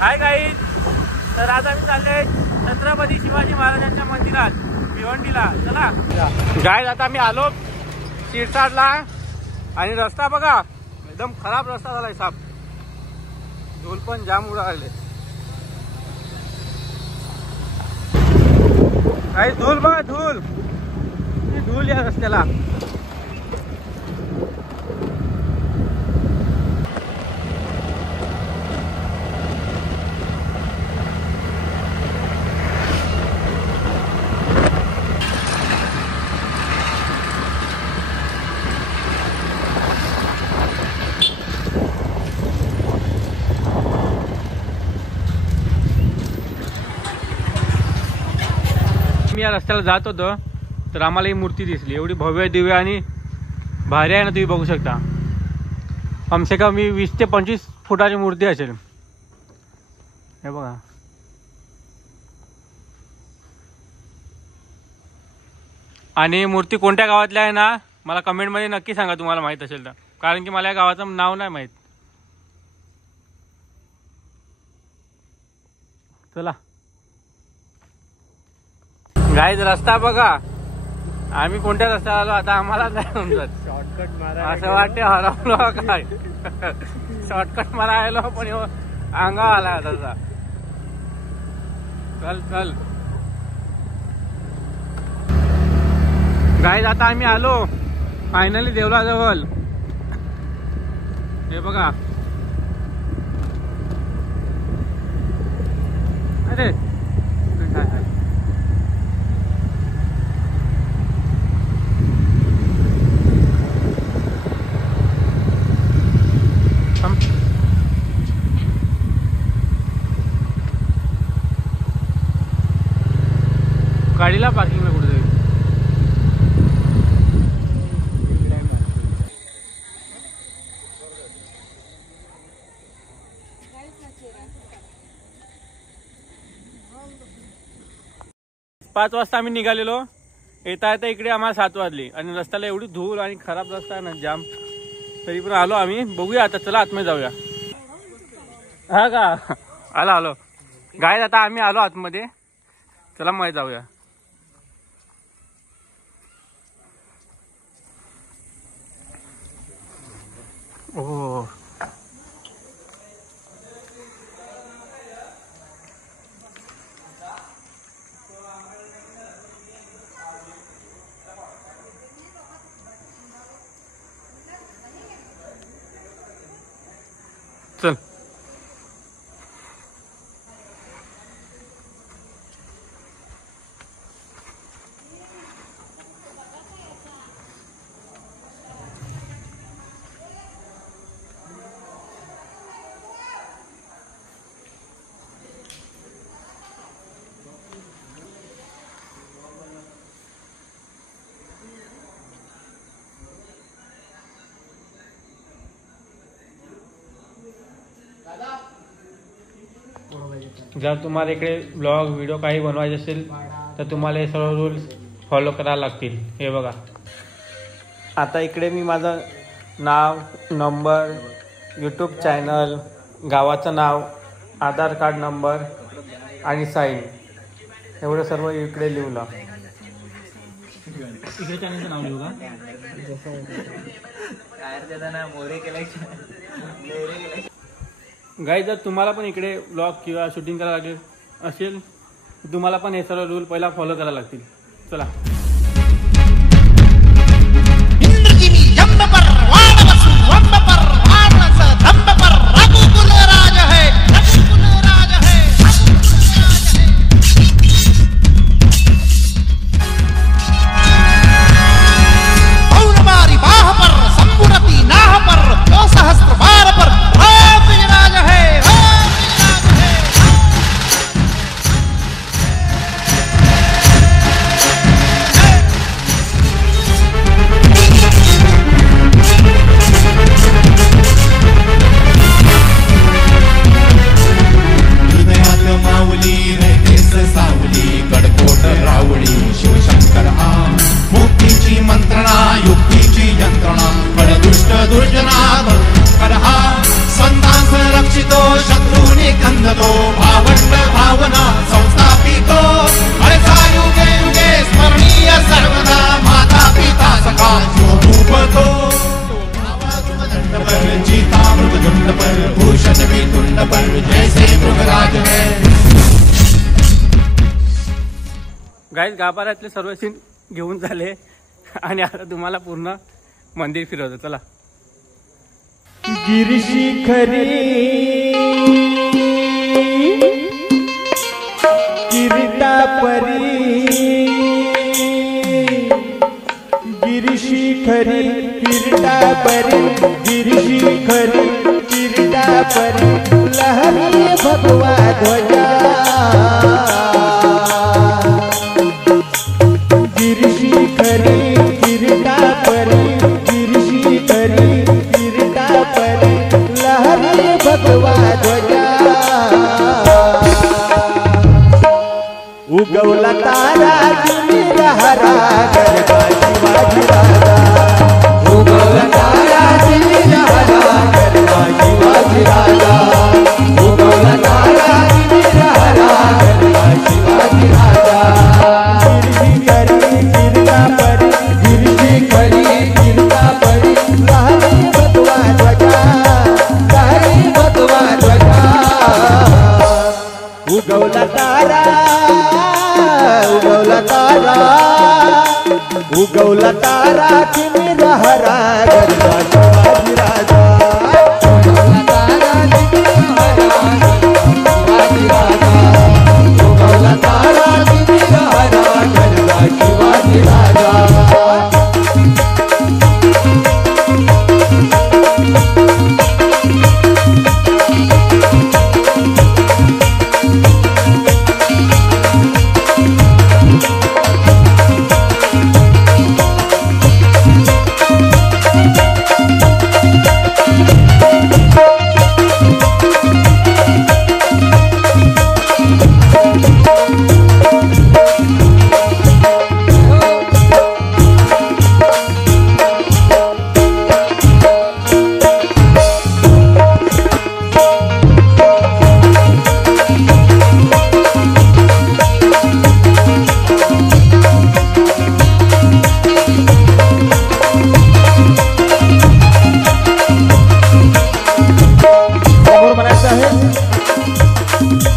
Hi guys, तर आज आम्ही चाललोय छत्रपती शिवाजी महाराजांच्या मंदिरात भिवंडीला. चला गाईज, आता आम्ही आलो शिरसाटला आणि रस्ता बघा एकदम खराब रस्ता झालाय साप. धूल पण जाम उडाले गाईज. धूल बघा, धूल या रस्त्याला. मी या रस्त्याला जात होतो तर आम्हाला ही मूर्ती दिसली. एवढी भव्य दिव्य आणि भारी आहे ना, तुम्ही बघू शकता. कमसे कम 20 ते 25 फुटाची मूर्ती असेल. हे बघा, आणि मूर्ती कोणत्या गावातली आहे ना, मला कमेंटमध्ये नक्की सांगा तुम्हाला माहीत असेल तर, कारण की मला या गावाचं नाव नाही माहीत. चला गाईज, रस्ता बघा. आम्ही कोणत्या रस्त्याला आलो आता आम्हाला नाही समजत. शॉर्टकट मारा असं वाटते हरवलो काय. शॉर्टकट मारा आलो पण अंगा आला तसा. चल गाईज, आता आम्ही आलो फायनली देवळाजवळ. हे बघा, अरे गाडीला पार्किंगला कुठे जाईल. पाच वाजता आम्ही निघालेलो. येता येता इकडे आम्हाला 7 वाजली आणि रस्त्याला एवढी धूळ आणि खराब रस्ता आहे ना, जाम. तरी पण आलो आम्ही. बघूया आता, चला आतमध्ये जाऊया. हा का, आलो गाईज, आता आम्ही आलो आतमध्ये. चला मध्ये जाऊया. ओ चल. जर तुम्हाला इकडे ब्लॉग व्हिडिओ काही बनवायचे असेल तर तुम्हाला हे सर्व रूल्स फॉलो करायला लागतील. हे बघा, आता इकडे मी माझं नाव, नंबर, यूट्यूब चॅनल, गावाचं नाव, आधार कार्ड नंबर आणि साईन एवढं सर्व इकडे लिहूला. इकडे चॅनलचं नाव लिहू का? गाईज, जर तुम्हाला पण इकडे ब्लॉग किंवा शूटिंग करायला लागेल असेल तर तुम्हाला पण हे सर्व रूल पहिला फॉलो करायला लागतील. चला. गाईज गाभाऱ्यातले सर्व सीन घेऊन झाले आणि आता तुम्हाला पूर्ण मंदिर फिरवतो. चला. गिरशिखरी किरीटापरी गिरशिखरी किरीटापरी गिरशिखरी किरीटापरी लहरी भगवा ध्वजा गिरशिखरी किरीटापरी गिरशिखरी किरीटापरी लहरी भगवा ध्वजा उगवला तारा निरहरा गरबा शिवाजी राजा उगवला तारा निरहरा गरबा शिवाजी राजा उगवला तारा निरहरा गरबा शिवाजी राजा गिरशिखरी किरीटापरी गिरशिखरी किरीटापरी लहरी भगवा ध्वजा लहरी भगवा ध्वजा उगवला तारा उगवला तारा उगवला तारा निरहरा गरबा शिवाजी राजा उगवला तारा निरहरा शिवाजी राजा उगवला तारा निरहरा गरबा शिवाजी राजा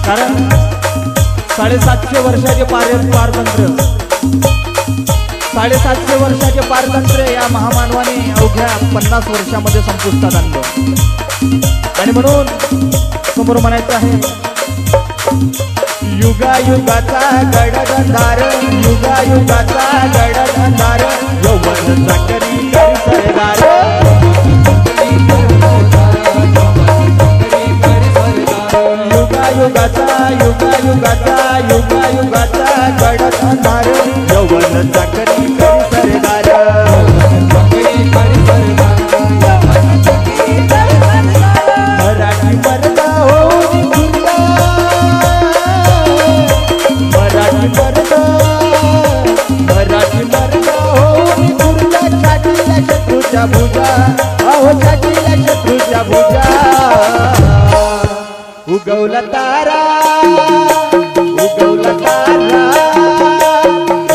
कारण 750 वर्षाचे पारतंत्र 750 वर्षाचे पारतंत्र या महामानवाने अवघ्या 50 वर्षामध्ये संपुष्टात आणलं आणि म्हणून समोर म्हणायचं आहे युगायुगाचा गडगंधार युगायुगाचा गडगंधार यौवन साखरी कर सरदार युगायुगाचा युगायुगाचा युगायुगाचा गडगंधार यौवन साखरी कर सरदार मराठी मर्दा होऊन खुर्दा मराठी मर्दा होऊन खुर्दा छातीला शत्रूच्या भुजा अहो छातीला शत्रूच्या भुजा उगवला तारा उगवला तारा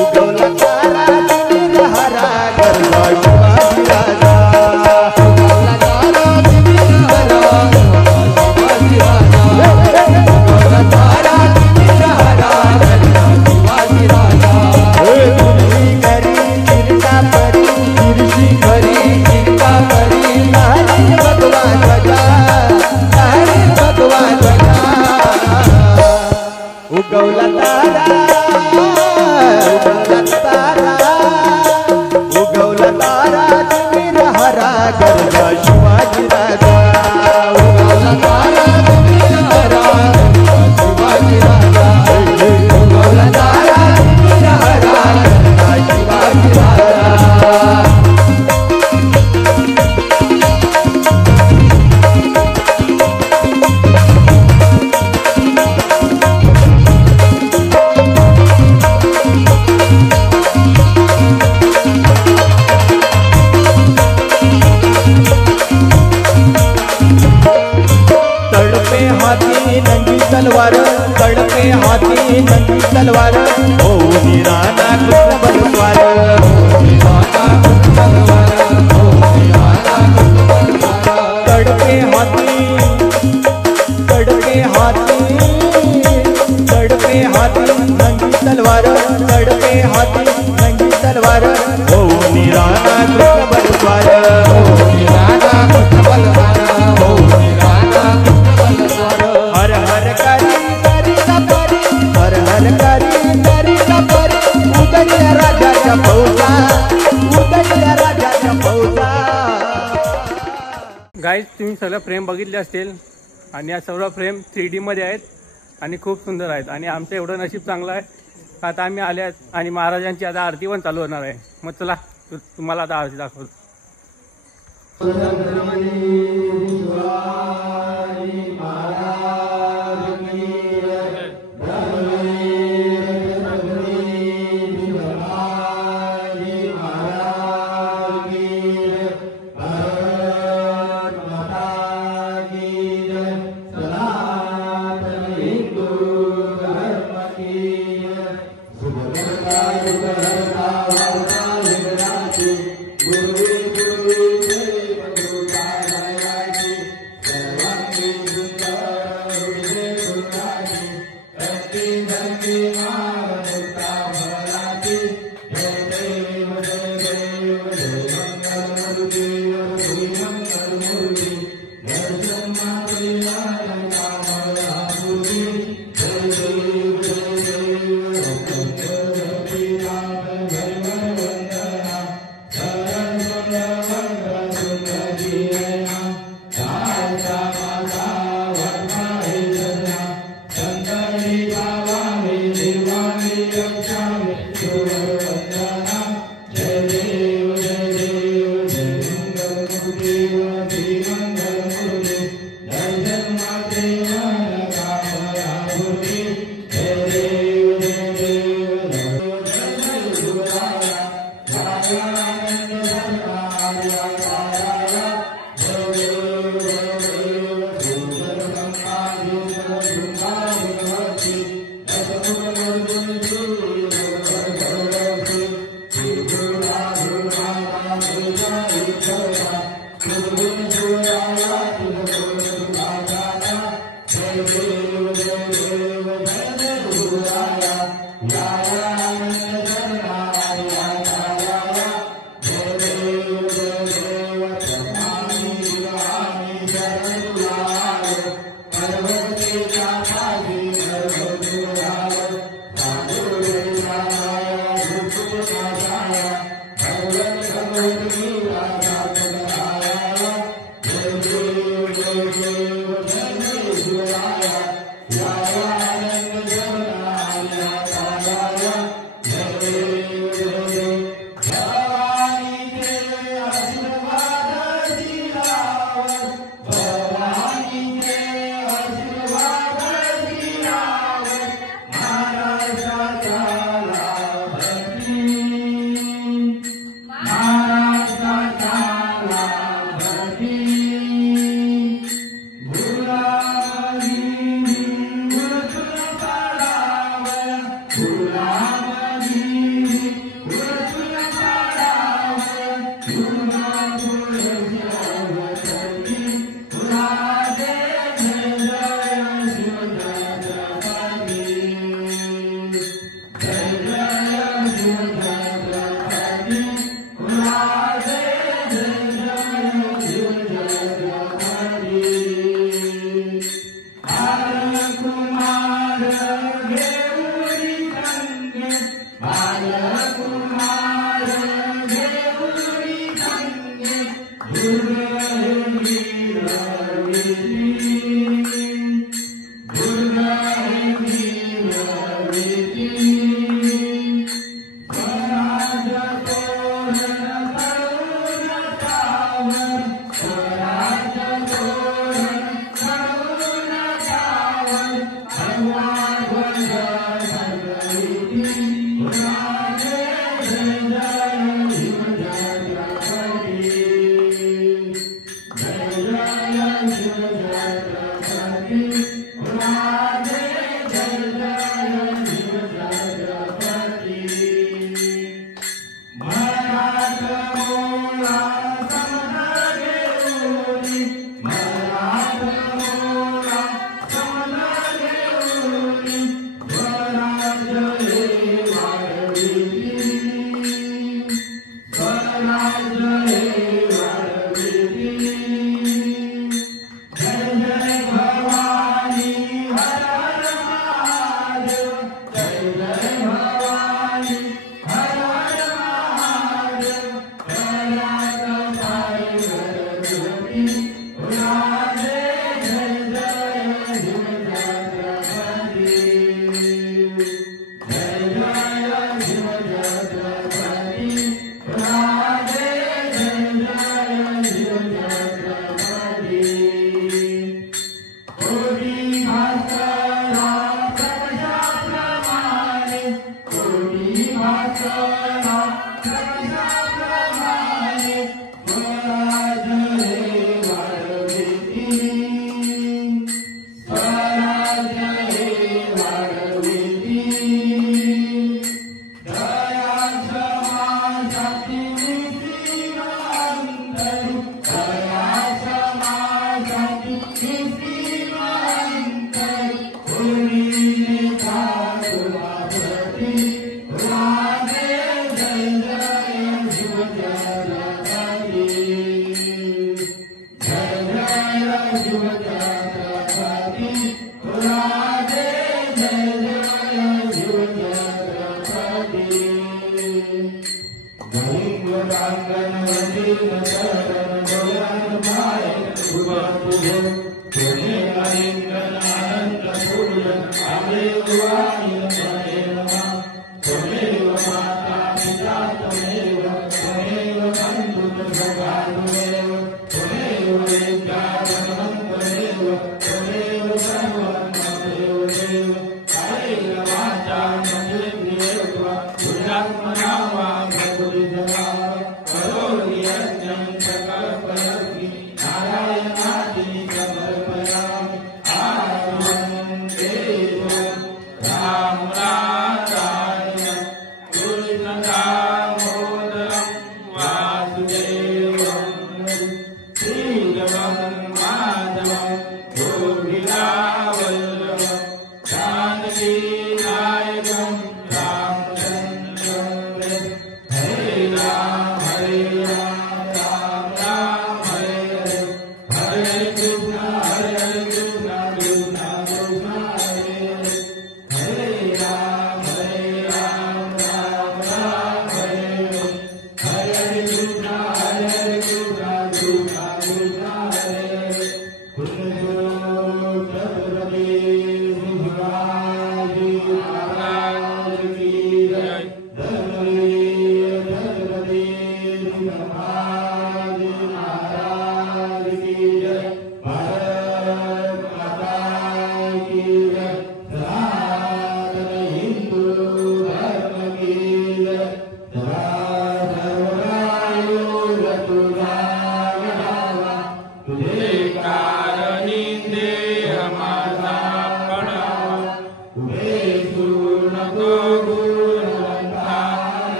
उगवला तारा निरहरा गरबा शिवाजी राजा उगवला तारा निरहरा गरबा शिवाजी राजा उगवला तारा निरहरा गरबा शिवाजी राजा गिरशिखरी किरीटापरी गिरशिखरी किरीटापरी लहरी भगवा ध्वजा लहरी भगवा ध्वजा उगवला तारा उगवला तारा उगवला तारा निरहरा गरबा शिवाजी राजा उगवला तारा निरहरा गरबा शिवाजी राजा उगवला तारा निरहरा गरबा शिवाजी राजा नंगी तलवार तड़पे हाथी नंगी तलवार ओ निराना कृष्ण बलवार तड़पे हाथी नंगी तलवार लड़के हाथी नंगी तलवार ओ निराना कृष्ण बलवार ओ निराना कृष्ण बलवार ओ निराना कृष्ण बलवार हर हर करी करी का परी हर हर करी का परी उदय राजाच्या फौजा उदय राजाच्या फौजा. गाईज तुम्ही सगळं फ्रेम बघितले असतील आणि या सर्व फ्रेम 3D मध्ये आहेत आणि खूप सुंदर आहेत आणि आमचं एवढं नशीब चांगलं आहे का आता आम्ही आले आणि महाराजांची आता आरती पण चालू होणार आहे. मग चला तुम्हाला आता आरती दाखवतो.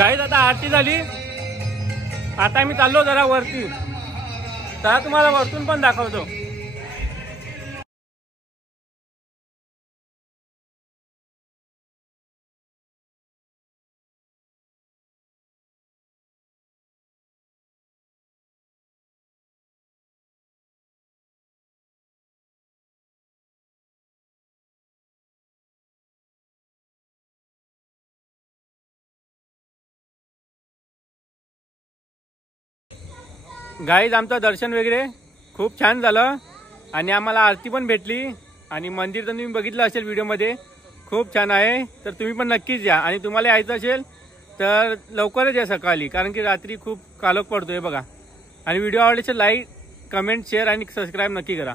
गाईज आता आरती झाली, आता मी चाललो जरा वरती, तर तुम्हाला वरतून पण दाखवतो. गाईज आमचं दर्शन वगैरे खूप छान झालं. आणि आम्हाला आरती पण भेटली आणि मंदिर तर तुम्ही बघितलं असेल व्हिडिओमध्ये, खूप छान आहे. तर तुम्ही पण नक्कीच या आणि तुम्हाला यायचं असेल तर लवकरच या सकाळी, कारण की रात्री खूप कालोख पडतोय बघा. आणि व्हिडिओ आवडल्याचे लाईक, कमेंट, शेअर आणि सबस्क्राईब नक्की करा.